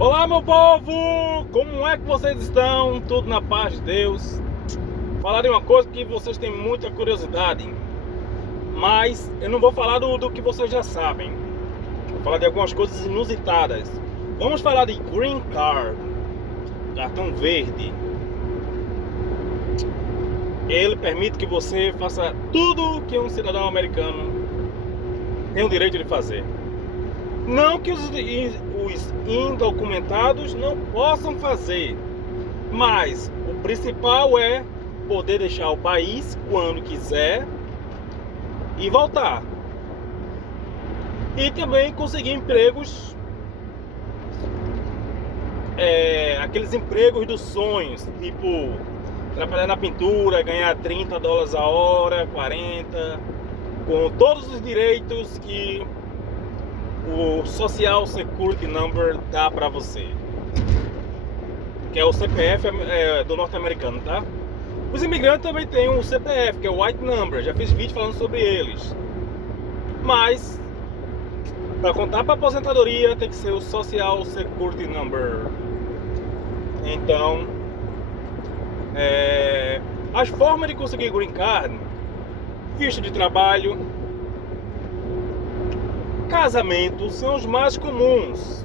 Olá, meu povo! Como é que vocês estão? Tudo na paz de Deus? Falar de uma coisa que vocês têm muita curiosidade, mas eu não vou falar do que vocês já sabem. Vou falar de algumas coisas inusitadas. Vamos falar de Green Card, cartão verde. Ele permite que você faça tudo que um cidadão americano tem o direito de fazer. Não que os indocumentados não possam fazer, mas o principal é poder deixar o país quando quiser e voltar. E também conseguir empregos, aqueles empregos dos sonhos, tipo trabalhar na pintura, ganhar $30 a hora, 40, com todos os direitos que o Social Security Number dá pra você, que é o CPF do norte-americano, tá? Os imigrantes também têm o CPF, que é o White Number. Já fiz vídeo falando sobre eles. Mas para contar para aposentadoria tem que ser o Social Security Number. Então, as formas de conseguir Green Card: visto de trabalho, casamento são os mais comuns.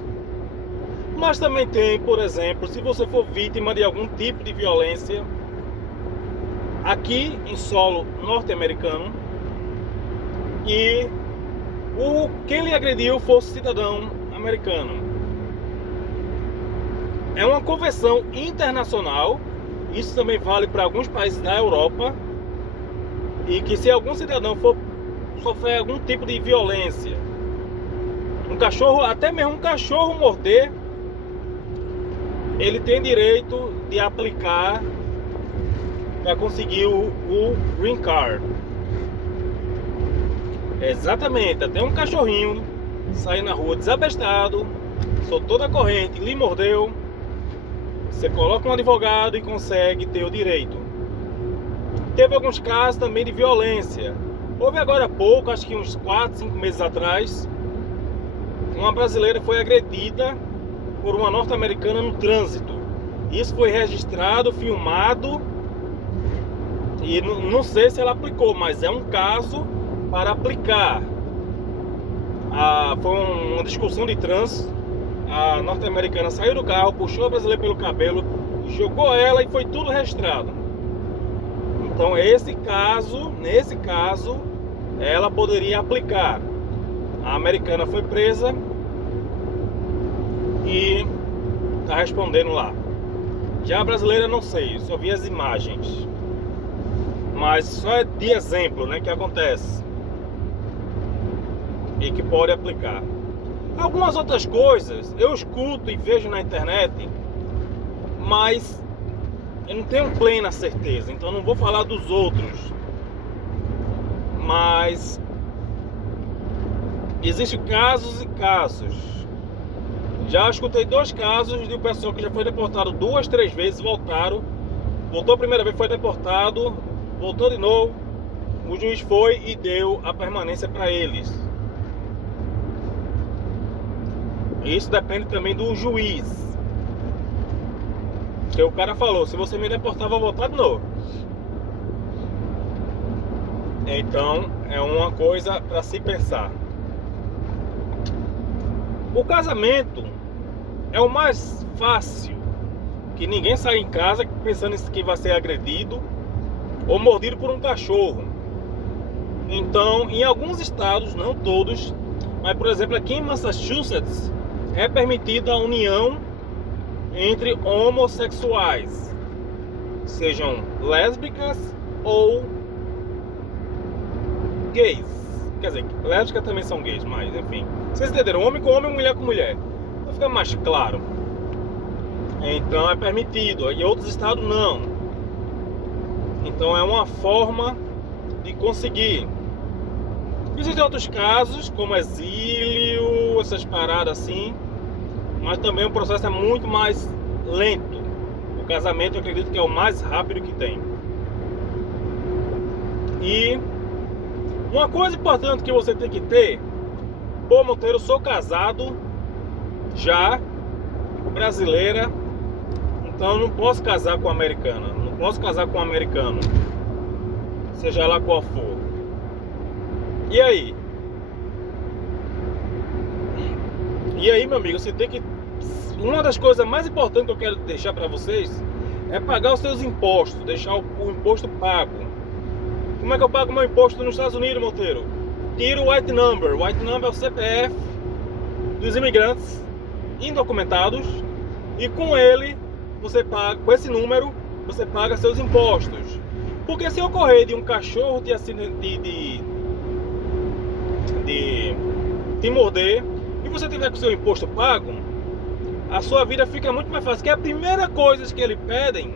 Mas também tem, por exemplo, se você for vítima de algum tipo de violência aqui em solo norte-americano e quem lhe agrediu fosse cidadão americano. É uma convenção internacional. Isso também vale para alguns países da Europa. E que se algum cidadão for sofrer algum tipo de violência, um cachorro, até mesmo um cachorro morder, ele tem direito de aplicar para conseguir o Green Card. Exatamente, até um cachorrinho sair na rua desabestado, soltou da corrente, lhe mordeu, você coloca um advogado e consegue ter o direito. Teve alguns casos também de violência. Houve agora há pouco, acho que uns 4, 5 meses atrás, uma brasileira foi agredida por uma norte-americana no trânsito. Isso foi registrado, filmado, e não sei se ela aplicou, mas é um caso para aplicar. Foi uma discussão de trânsito. A norte-americana saiu do carro, puxou a brasileira pelo cabelo, jogou ela e foi tudo registrado. Então nesse caso, ela poderia aplicar. A americana foi presa e está respondendo lá. Já a brasileira não sei, só vi as imagens. Mas só é de exemplo, né, que acontece e que pode aplicar. Algumas outras coisas eu escuto e vejo na internet, mas eu não tenho plena certeza, então não vou falar dos outros. Mas existem casos e casos. Já escutei 2 casos de um pessoal que já foi deportado 2, 3 vezes, voltou a primeira vez, foi deportado, voltou de novo, o juiz foi e deu a permanência para eles. Isso depende também do juiz. Porque o cara falou, se você me deportar, eu vou voltar de novo. Então, é uma coisa para se pensar. O casamento é o mais fácil, que ninguém sai em casa pensando que vai ser agredido ou mordido por um cachorro. Então, em alguns estados, não todos, mas por exemplo aqui em Massachusetts, é permitida a união entre homossexuais, sejam lésbicas ou gays. Quer dizer, lésbicas também são gays, mas enfim, vocês entenderam? Homem com homem, mulher com mulher, para ficar mais claro. Então é permitido, e outros estados não. Então é uma forma de conseguir. Existem outros casos, como exílio, essas paradas assim, mas também o processo é muito mais lento. O casamento eu acredito que é o mais rápido que tem. E uma coisa importante que você tem que ter: pô, Monteiro, eu sou casado já, brasileira, então eu não posso casar com americana, não posso casar com um americano, seja lá qual for. E aí? E aí, meu amigo, você tem que... Uma das coisas mais importantes que eu quero deixar para vocês é pagar os seus impostos, deixar o imposto pago. Como é que eu pago meu imposto nos Estados Unidos, Monteiro? Tira o White Number. O White Number é o CPF dos imigrantes indocumentados, e com ele você paga, com esse número você paga seus impostos. Porque se ocorrer de um cachorro te morder e você tiver com seu imposto pago, a sua vida fica muito mais fácil. Que a primeira coisa que eles pedem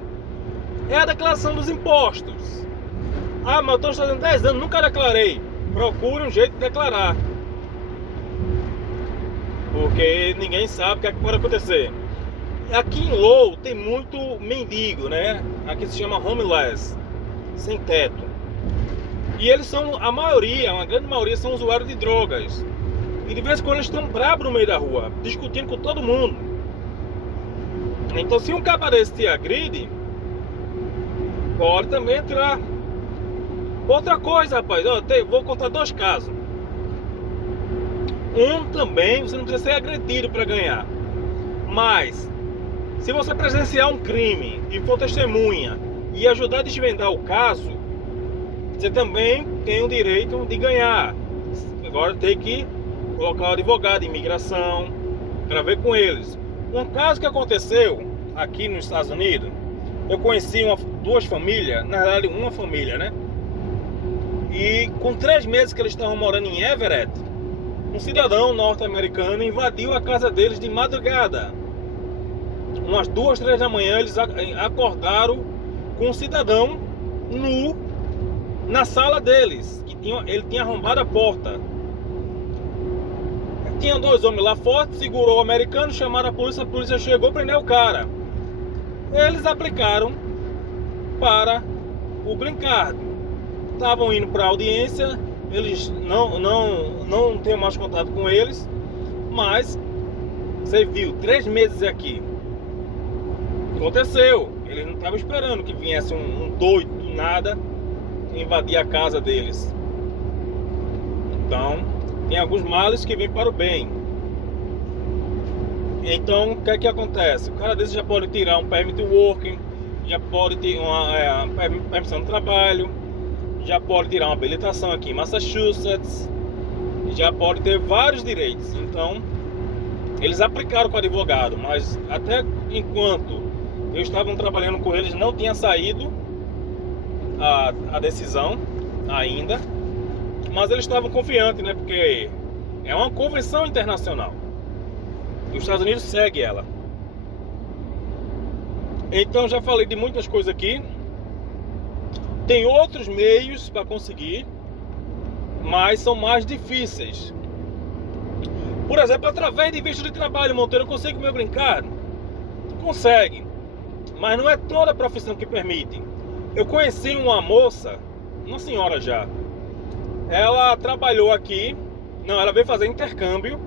é a declaração dos impostos. Ah, mas eu estou fazendo 10 anos, nunca declarei. Procure um jeito de declarar, porque ninguém sabe o que é que pode acontecer. Aqui em Low tem muito mendigo, né? Aqui se chama homeless, sem teto. E eles são, a maioria, uma grande maioria, são usuários de drogas. E de vez em quando eles estão bravos no meio da rua, discutindo com todo mundo. Então se um cara desse te agride, pode também entrar. Outra coisa, rapaz, vou contar 2 casos. Um também, você não precisa ser agredido para ganhar. Mas, se você presenciar um crime e for testemunha e ajudar a desvendar o caso, você também tem o direito de ganhar. Agora tem que colocar o advogado de imigração para ver com eles. Um caso que aconteceu aqui nos Estados Unidos, eu conheci 2 famílias, na verdade uma família, né? E com 3 meses que eles estavam morando em Everett, um cidadão norte-americano invadiu a casa deles de madrugada. Umas 2, 3 da manhã eles acordaram com um cidadão nu na sala deles. Ele tinha arrombado a porta. Tinha 2 homens lá fora, segurou o americano, chamaram a polícia chegou, prendeu o cara. Eles aplicaram para o green card. Estavam indo para a audiência, eles não tenho mais contato com eles, mas você viu, 3 meses aqui. Aconteceu, eles não estavam esperando que viesse um doido do nada invadir a casa deles. Então, tem alguns males que vêm para o bem. Então, o que é que acontece? O cara desse já pode tirar um permit working, já pode ter uma permissão de trabalho, já pode tirar uma habilitação aqui em Massachusetts, já pode ter vários direitos. Então, eles aplicaram com o advogado, mas até enquanto eu estava trabalhando com eles, não tinha saído a decisão ainda, mas eles estavam confiantes, né? Porque é uma convenção internacional e os Estados Unidos segue ela. Então, já falei de muitas coisas aqui. Tem outros meios para conseguir, mas são mais difíceis. Por exemplo, através de visto de trabalho, Monteiro, eu consigo meu green card? Consegue, mas não é toda a profissão que permite. Eu conheci uma moça, uma senhora já. Ela trabalhou aqui, ela veio fazer intercâmbio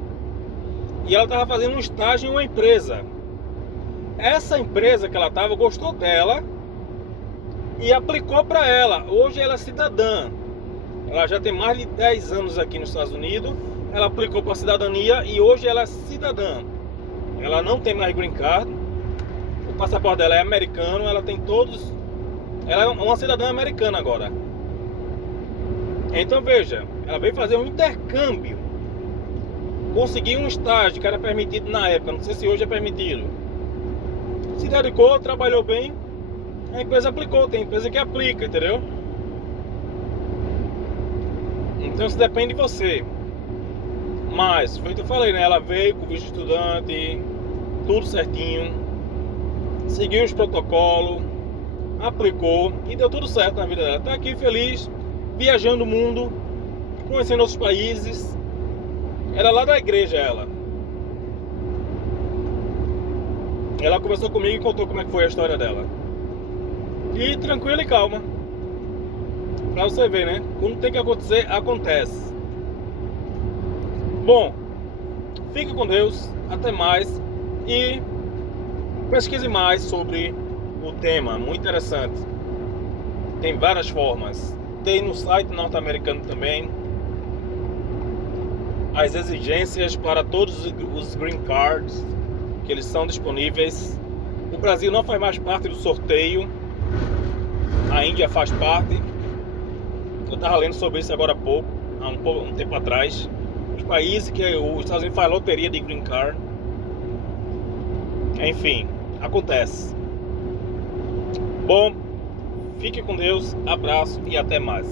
e ela estava fazendo um estágio em uma empresa. Essa empresa que ela estava gostou dela e aplicou para ela. Hoje ela é cidadã. Ela já tem mais de 10 anos aqui nos Estados Unidos. Ela aplicou para a cidadania e hoje ela é cidadã. Ela não tem mais green card. O passaporte dela é americano. Ela tem todos. Ela é uma cidadã americana agora. Então veja, ela veio fazer um intercâmbio. Conseguiu um estágio que era permitido na época. Não sei se hoje é permitido. Se dedicou, trabalhou bem. A empresa aplicou, tem empresa que aplica, entendeu? Então isso depende de você. Mas, foi o que eu falei, né? Ela veio com o visto de estudante, tudo certinho, seguiu os protocolos, aplicou e deu tudo certo na vida dela. Tá aqui feliz, viajando o mundo, conhecendo outros países. Era lá da igreja ela. Ela conversou comigo e contou como é que foi a história dela. E tranquilo e calma. Pra você ver, né? Quando tem que acontecer, acontece. Bom, fique com Deus. Até mais. E Pesquise mais sobre o tema, muito interessante. Tem várias formas. Tem no site norte-americano também as exigências para todos os green cards que eles são disponíveis. O Brasil não faz mais parte do sorteio, a Índia faz parte. Eu estava lendo sobre isso agora há pouco, há um tempo atrás. Os países que os Estados Unidos faz loteria de green card. Enfim, acontece. Bom, fique com Deus, abraço e até mais.